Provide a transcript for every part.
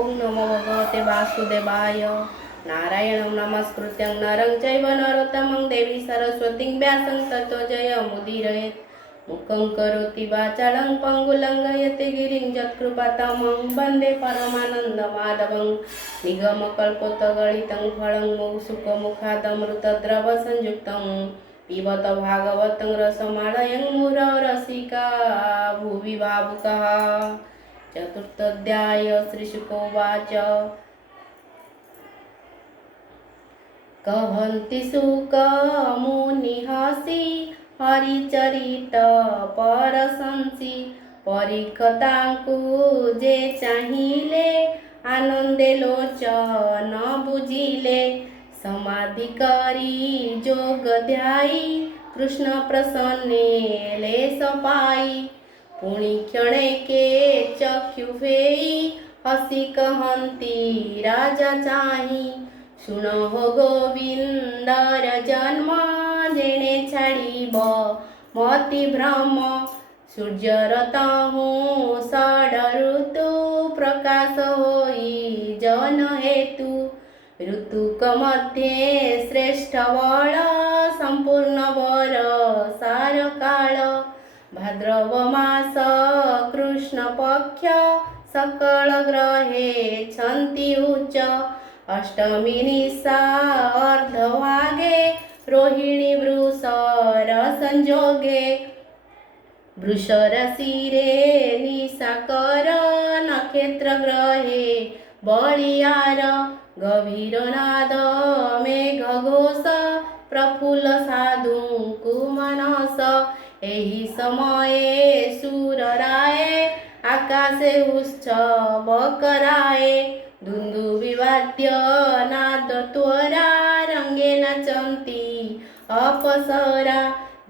ओम नमो भगवते वासुदेवाय। नारायणं नमस्कृत्यं नरं चैव नरोत्तमं देवी सरस्वतीं व्यासं ततो जयमुदीरयेत्। मुखं करोति वाचालं पङ्गुलङ्घयते गिरिं यत्कृपातमं वन्दे परमानन्दमाधवं। निगमकल्पोतगलितं फलं मौसुकमुखादमृतद्रवसंयुक्तं पिबत भागवतं रसमालयं मुरौ रसिका भुवि भावुकः। चतुर्थोऽध्याय। श्रीशुकोवाच। कहन्ति शुकमुनिहसि हरिचरित परशंसि परीक्षताଙ୍କୁ जे चाहिले आनंदे लोचन बुझिले समाधि करी जोग ध्याई कृष्ण प्रसन्ने लेस पाई पुणी क्षणे के चक्षु फेई हसी कहंती राजा चाही सुन हो गोविंदर जन्म जेने छाड़ब मति भ्रम सूर्यर तहु षड ऋतु प्रकाश होई जन हेतु ऋतुक मध्य श्रेष्ठ बल संपूर्ण वर सार काल भाद्रव मास कृष्ण पक्ष सकल ग्रहे छन्ति उच्च अष्टमी निशा अर्धभागे रोहिणी वृषर संजोगे वृष राशिरे निशाकर नक्षत्र ग्रहे बलियार गभीर नाद मेघ घोष प्रफुल्ल साधु कुमानस एहि समये सुर राय आकाशे उत्सव कराए दुंदुभि वाद्य नाद त्वरा रंगे नाचन्ति अपसरा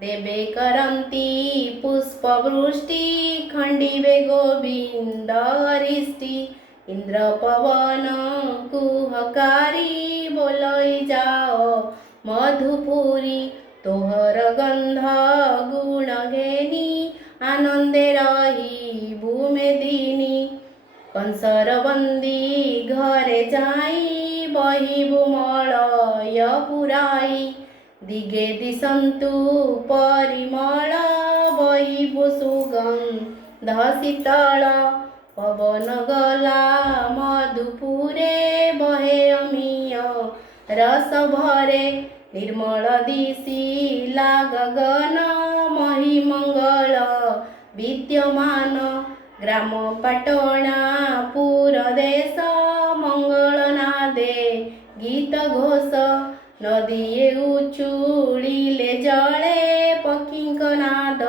देवे करन्ति पुष्पवृष्टि खंडिबे गोविंद हरिष्टि इंद्र पवन कुहकारी बोलै जाओ मधुपुरी तोहर गंध गुण घेनी आनंदे रही भूमेदिनी कंसर बंदी घरे जाई बहिबु मलय पुराई दिगे दिशंतु परिमल बहिबु सुगंध शीतल पवन गला मधुपुरे बहे अमीय रस भरे निर्मल दिशिला गगन महिमंगल विद्यमान ग्राम पाटणा पुर देश मंगलनादे गीत घोष नदीए उचुलिले जले पक्षींक नाद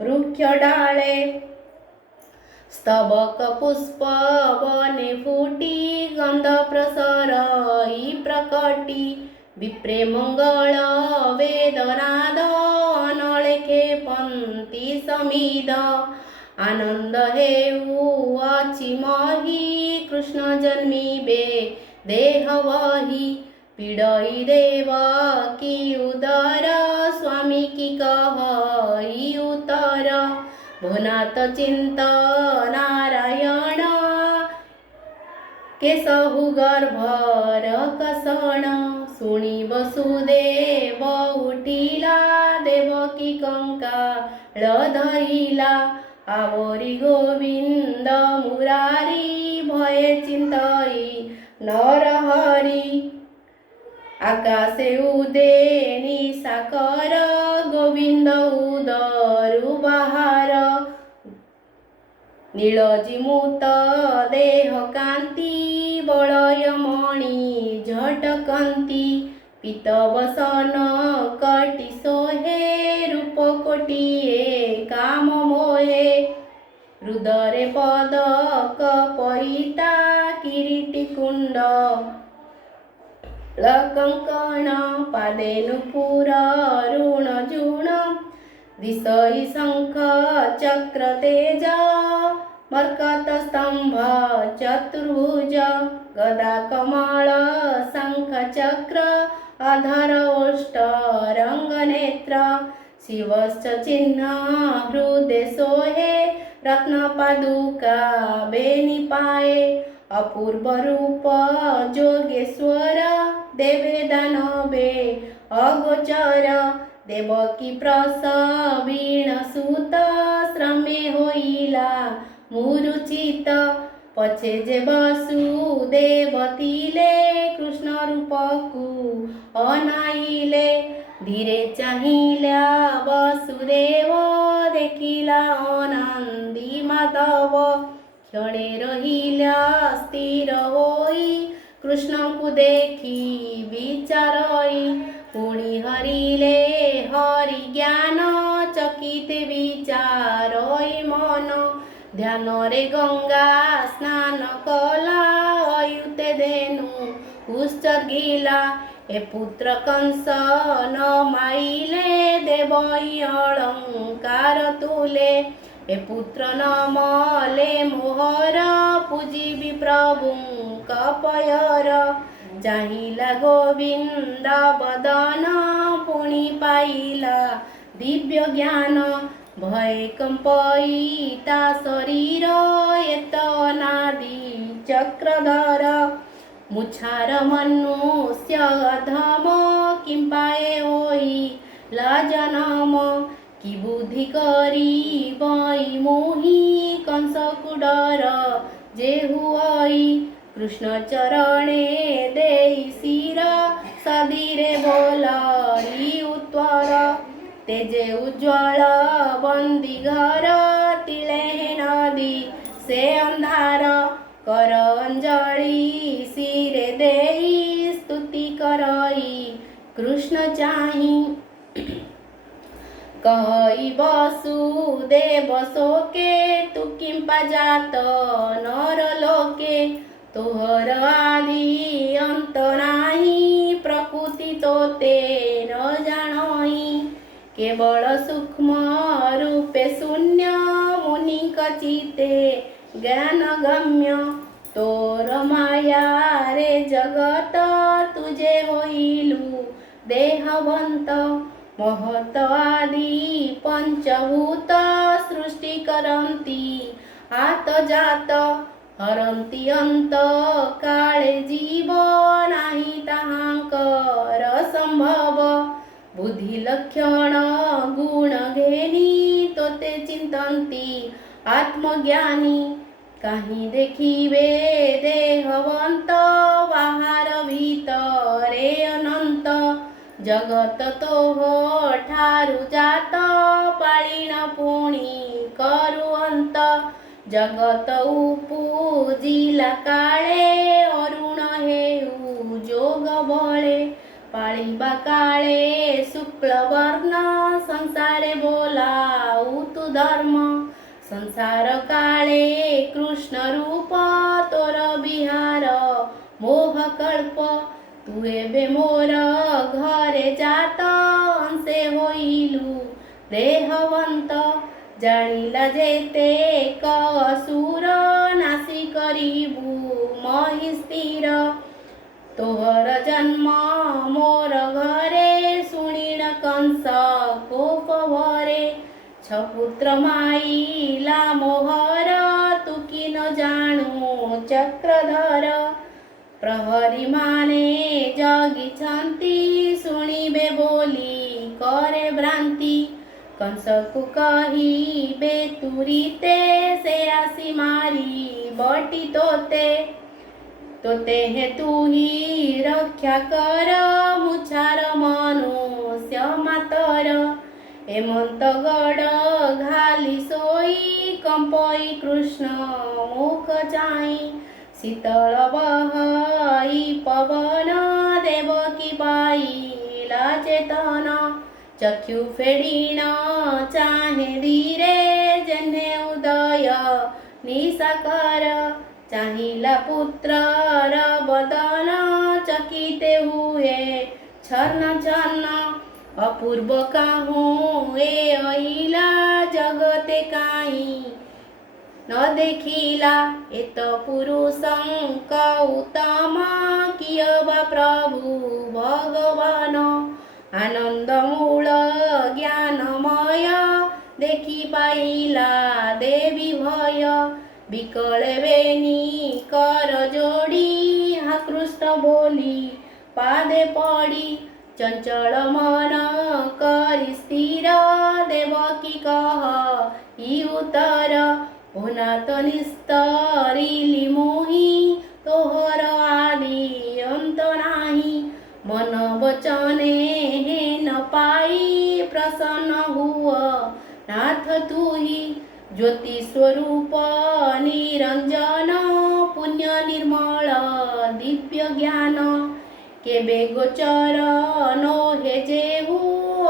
वृक्ष डाले स्तबक पुष्प बने फुटी गंध प्रसरई प्रकटी विप्रे मंगल वेदनाद अनलेखे पंक्ति समिद आनंद हेउ अछि मही कृष्ण जन्मिबे देह वही पीड़ई देव की उदर स्वामी की कहई उतर भुनात चिंत नारायण केशहु गर्भर कषण शुणी वसुदेव उठिला देवकी कंकाल धरिला आवरी गोविंद मुरारी भये चिंतई नरहरि आकाशे उदे निशाकर गोविंद उदरु बाहार नीलजिमुत देह कांति बलय मणि झटकंती पीतवसन कटी सोहे रूप कोटिए काम मोहे रुदरे पदक परिता किरीटी कुंड लकंकण पादे नुपुर ऋण जूण दिशई शंख चक्र तेज मर्कत स्तंभ चतुर्भुज गदा कमल शंख चक्र अधर ओष्ठ रंग नेत्र शिवश्च चिन्ह हृदय सोहे रत्न पादुका बेनिपाये अपूर्व रूप जोगेश्वर देवे दानवे अगोचर देवकी प्रसवीण सुत श्रमे होइला मुरुचित पछे जे वसुदेव थिले कृष्ण रूपकु अनाइले धीरे चाहिल्या वसुदेव देखिला आनंदी माधव क्षणे रहिल्या स्थिर होई कृष्ण को देखी विचारई पुणी हरिले हरि ज्ञान चकित विचारई मन ध्यान रे गंगा स्नान कला अयुते धेनु उत्सर्गिला ए पुत्र कंस न माइले देवई अलंकार तुले ए पुत्र न मले मोहर पूजिबी प्रभु कपयर चाहिला गोविंद बदन पुणी पाइला दिव्य ज्ञान भय कंपयिता शरीर एत अनादि चक्रधर मुछार मनुष्य अधम किं पाए होई लाजनम कि बुद्धि करी बई मोही कंस कुडर जे हुई कृष्ण चरणे देई सिर सदीरे बोलाई उत्तर तेजे उज्ज्वल बंदी घर तिले नदी से अंधार कर अंजलि सिरे देई स्तुति करई कृष्ण चाही कहि वसुदेव शोके तु किं जात नर लोके तोहर आदि अंत नाही प्रकृति तोते न जानई केवल सूक्ष्म रूपे शून्य मुनि कचिते ज्ञान गम्य तोर माया रे जगत तुझे होइलु देहवंत महत आदि पंचभूत सृष्टि करंती आत जात हरंती अंत काले जीव नाही ताहांकर संभव बुद्धि लक्षण गुण घेनी तोते चिंतंती आत्मज्ञानी कहीं देखिबे देहवंत बाहर भीतरे अनंत जगत तोह ठारु जात पाळीण पुणी करुअंत जगत उपुजिला काळे अरुण हेउ जोग बळे पाळिबा काळे शुक्ल वर्ण संसारे बोलाऊ तु धर्म संसार काळे कृष्ण रूप तोर बिहार मोह कल्प तू एबे मोर घरे जात अंशे होइलु देहवंत जानिला जेते क असुर नासी करिबु महि स्थिर तोहर जन्म मोर घरे सुणीण कंस कोप भरे छपुत्र माइला मोहर तू कि न जाणु चक्रधर प्रहरी माने जगिछंती शुणिबे बोली करे भ्रांति कंस को कहिबे तुरीते से आसी मारी बटी तोते तोते हे तू ही रक्षा कर मुछार मनुष्य मातर हेमंत गड घाली सोई कंपई कृष्ण मुख चाई शीतल बहई पवन देवकी पाइला चेतन चक्षु फेड़ीण चाहे धीरे जन्हे उदय निशाकर चाहिला पुत्र बदन चकिते हुए छन्न छन्न अपूर्व काहूँ ए अइला जगते काई न देखिला एत पुरुषं कौतम कियबा प्रभु भगवान आनंद मूल ज्ञानमय देखि पाइला देवी भय विकल बेनी कर बोली पादे पड़ी चंचल मन करी स्थिर देवकी कह इ उतर पुनात निस्तरिली मोही तोहर आदि अंत नाही मन वचने हे न पाई प्रसन्न हुआ नाथ तू ही ज्योति स्वरूप निरंजन पुण्य निर्मल दिव्य ज्ञान केबे गोचर नो हे जेहु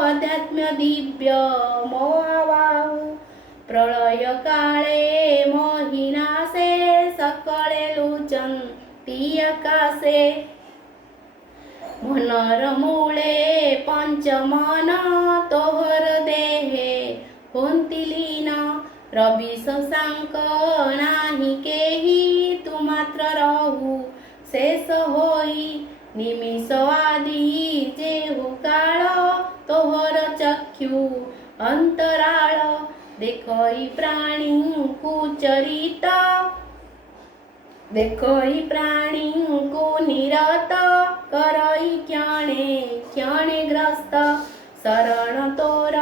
अध्यात्म दिव्य मोहावाहु प्रलय काले मोहिनासे सकळे लुचन्ति आकाशे मनर मूले पंचमन तोहर देहे होंति लीन रवि शशांक नाही केही तू मात्र रहु शेष होई निमिष आदि जेहु काल तोहर चक्षु अंतराळ देखई प्राणी कुचरित देखई प्राणी को निरत करई क्षणे क्षणे ग्रस्त शरण तोर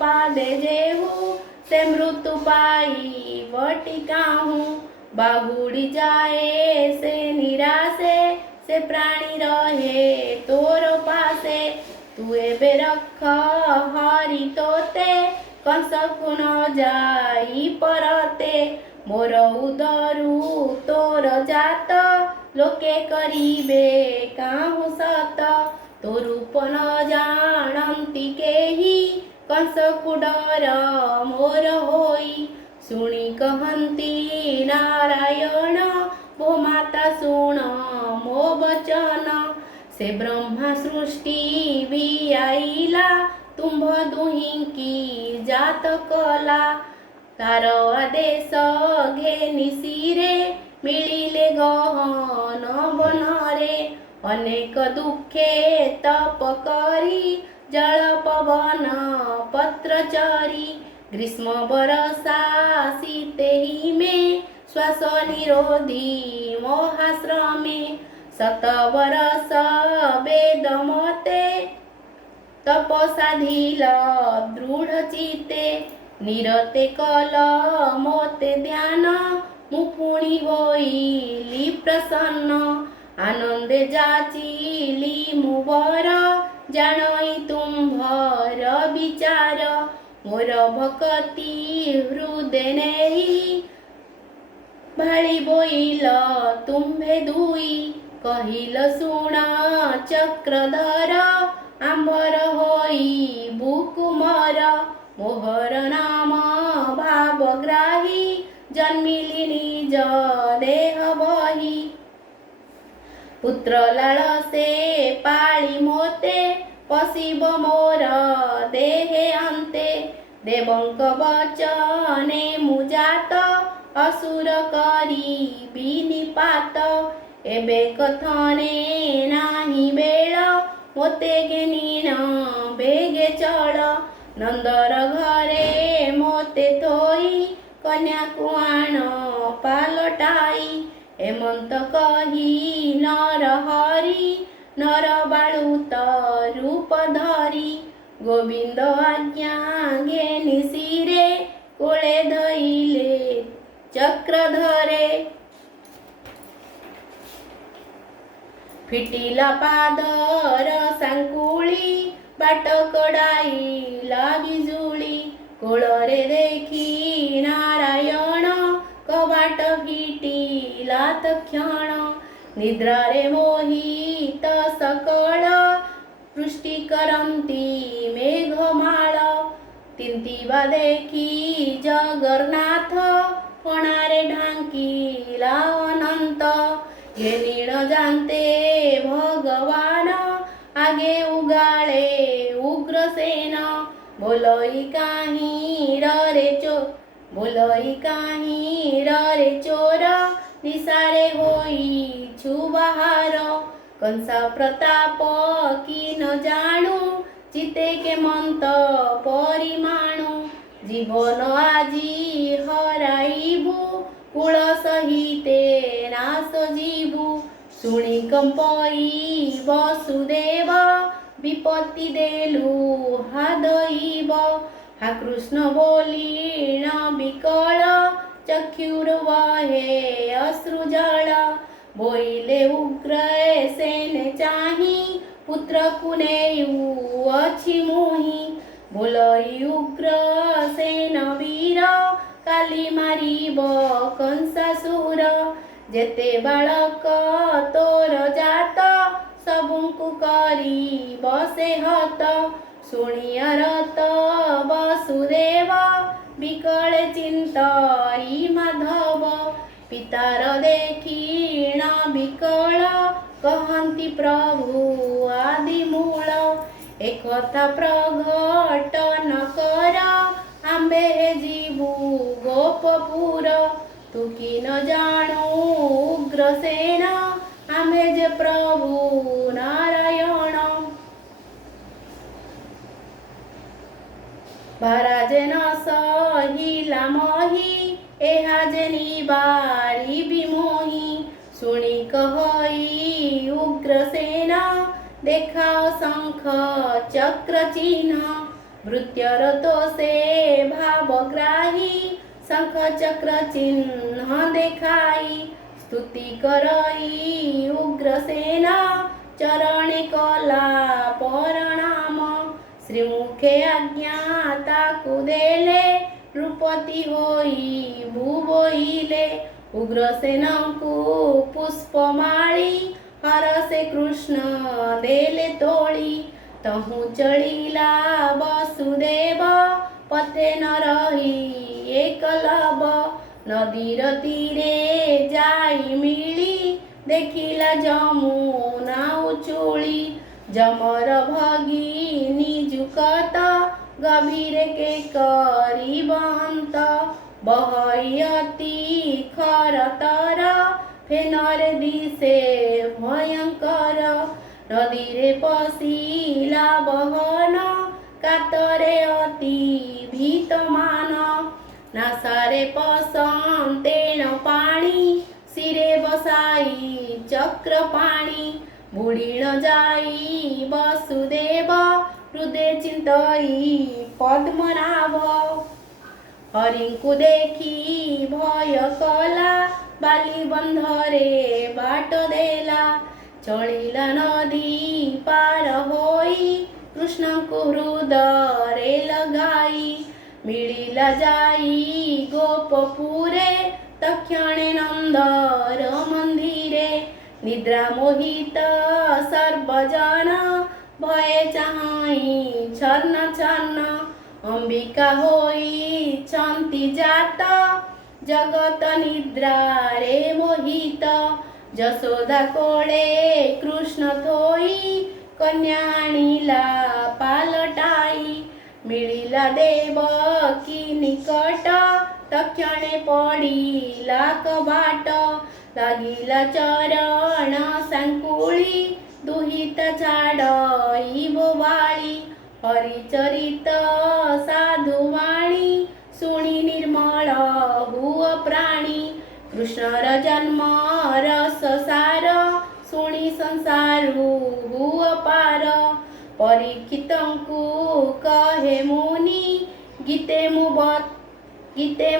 पादे जेहु से मृत्यु पाई वटिकाहु बाहुड़ी जाए से निराशे से प्राणी रहे तोर पासे तू एबे रख हरि तोते कंसकु न जाई परते मोर उदरु तोर जात लोके करिबे काहु सत तो रूप न जानन्ति केही कंसकु डर मोर होई शुणी कहन्ति नारायण भो माता सुण मो वचन से ब्रह्मा सृष्टि भी आईला तुम्भ दुहिंकी जात कला तार आदेश घे निशिरे मिलिले गहन बनरे अनेक दुखे तप करी जल पवन पत्र चरी ग्रीष्म बरसा शीते में श्वास निरोधी मोहाश्रमे शत बरस वेद मते तपसाधिल दृढ़ चिते निरते कल मोते ध्यान मुपुणी होइली प्रसन्न आनंदे जाचिली मुवर जानई तुम्भर विचार मोर भक्ति हृदय नेई भाली बोइल तुम्भे दुई कहिल शुण चक्रधर आंबर होई बुकुमर मोहर नाम भावग्राही जन्मिली निज देह बही पुत्र लालसे पाळी मोते पशिब मोर देहे अन्ते देवंक वचने मुजात असुर करी विनिपात एबे कथने नाही बेळ मोते घेनिन बेगे चढ़ नंदर घरे मोते थोई कन्या कुआण पालटाई हेमंत कही नर हरि नर बाळुत रूप धरी गोविंद आज्ञा घेनि शिरे कोळे धइले चक्रधरे फिटिला पादर सांकुळी बाट कडाईला बिजुळी कोळरे देखी नारायण कबाट फिटिला तक्षण निद्रारे मोहित सकळ वृष्टि करन्ति मेघमाळ तिंतिबा देखी जगन्नाथ फणारे ढांकीला अनंत हे नीण जानते भगवान आगे उगाळे उग्रसेन बोलई काही रे चोर निसारे होई छुबाहार कंसा प्रताप की न जाणू चिते के मंत परिमाणु जीवन आजी हराइबु कुल सहिते नाश जीवु ଶୁଣି କମ୍ପଇ ବସୁଦେବ ବିପତ୍ତି ଦେଲୁ ହାଦଇବ। हा कृष्ण बोलिण ବିକଳ ଚକ୍ଷୁରୁ ବହେ ଅଶ୍ରୁଜଳ। ବୋଇଲେ ଉଗ୍ର ସେନେ ଚାହିଁ ପୁତ୍ରକୁ ନେଉଅଛି ମୁହିଁ। ବୋଲଇ ଉଗ୍ର ସେନ ବୀର କାଲି ମାରିବ କଂସାସୁର। ଯେତେ ବାଳକ ତୋର ଜାତ ସବୁଙ୍କୁ କରିବ ସେ ହତ। ଶୁଣିଆ ରତ ବସୁଦେବ ବିକଳେ ଚିନ୍ତଇ ମାଧବ। ପିତାର ଦେଖିଣ ବିକଳ କହନ୍ତି ପ୍ରଭୁ ଆଦିମୂଳ। ଏକଥା ପ୍ରଘଟନ କର ଆମ୍ଭେ ଯିବୁ ଗୋପପୁର। ତୁ କି ନ ଜାଣୁ ଉଗ୍ରସେନ ଆମ୍ଭେ ଯେ ପ୍ରଭୁ ନାରାୟଣ। ଭାରାଜେ ନ ସହିଲା ମହି ଏହା ଯେ ନିବାରିବି ମୋହି। ଶୁଣି କହଇ ଉଗ୍ରସେନ ଦେଖାଅ ଶଙ୍ଖ ଚକ୍ର ଚିହ୍ନ। ଭୃତ୍ୟର ତୋଷେ ଭାବଗ୍ରାହୀ ଶଙ୍ଖ ଚକ୍ର ଚିହ୍ନ ଦେଖାଇ। ସ୍ତୁତି କରଇ ଉଗ୍ରସେନ ଚରଣେ କଲା ପ୍ରଣାମ। ଶ୍ରୀମୁଖେ ଆଜ୍ଞା ତାକୁ ଦେଲେ ନୃପତି ହୋଇ ଭୁବୋଇଲେ। ଉଗ୍ରସେନଙ୍କୁ ପୁଷ୍ପମାଳି ହରଷେ କୃଷ୍ଣ ଦେଲେ ତୋଳି। ତହୁଁ ଚଳିଲା ବସୁଦେବ ପଥେ ନ ରହି ଏକଲବ। ନଦୀର ତୀରେ ଯାଇ ମିଳି ଦେଖିଲା ଯମୁନା ଉଛୁଳି। ଯମର ଭଗିନୀ ଯୁକତ ଗଭୀରେ କେ କରିବ ଅନ୍ତ। ବହଇ ଅତି ଖରତର ଫେନରେ ଦିଶେ ଭୟଙ୍କର। ନଦୀରେ ପଶିଲା ବହନ କାତରେ ଅତି ଭୀତମାନ। ନାସାରେ ପସନ୍ତେଣ ପାଣି ଶିରେ ବସାଇ ଚକ୍ର ପାଣି। ବୁଡ଼ିଣ ଯାଇ ବସୁଦେବ ହୃଦେ ଚିନ୍ତଇ ପଦ୍ମନାଭ। ହରିଙ୍କୁ ଦେଖି ଭୟ କଲା ବାଲି ବନ୍ଧରେ ବାଟ ଦେଲା। ଚଳିଲା ନଦୀ ପାର ହୋଇ କୃଷ୍ଣଙ୍କୁ ହୃଦରେ ଲଗାଇ। ମିଳିଲା ଯାଇ ଗୋପପୁରେ ତକ୍ଷଣେ ନନ୍ଦର ମନ୍ଦିରେ। ନିଦ୍ରା ମୋହିତ ସର୍ବଜନ ଭୟେ ଚାହିଁ ଛନ୍ନ ଛନ୍ନ। ଅମ୍ବିକା ହୋଇଛନ୍ତି ଜାତ ଜଗତ ନିଦ୍ରାରେ ମୋହିତ। ଯଶୋଦା କୋଳେ କୃଷ୍ଣ ଥୋଇ କନ୍ୟା ଆଣିଲା ପାଲଟାଇ। ମିଳିଲା ଦେବକୀ ନିକଟ ତକ୍ଷଣେ ପଡ଼ିଲା କବାଟ। ଲାଗିଲା ଚରଣ ସାଙ୍କୁଳି ଦୁହିତା ଛାଡ଼ଇ ବୋବାଳି। ହରିଚରିତ ସାଧୁବାଣୀ ଶୁଣି ନିର୍ମଳ ହୁଅ ପ୍ରାଣୀ। କୃଷ୍ଣର ଜନ୍ମ ରସ ସାର ଶୁଣି ସଂସାରୁ ହୁଅ ପାର। ପରୀକ୍ଷିତଙ୍କୁ କହେ ମୁନି ଗୀତେ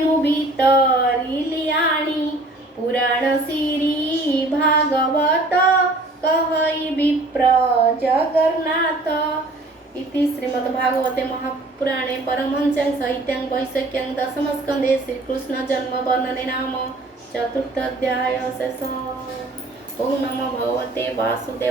ମୁଁ ଭିତରିଲି ଆଣି। ପୁରାଣ ଶ୍ରୀ ଭାଗବତ कहई विप्र जगन्नाथ। इति श्रीमद्भागवते महापुराणे परमहंस्यां साहित्यां वैशक्यां दशमस्कन्धे श्रीकृष्ण जन्म वर्णने नाम चतुर्थोऽध्यायः शेषः। ओं नमो भगवते वासुदेवाय।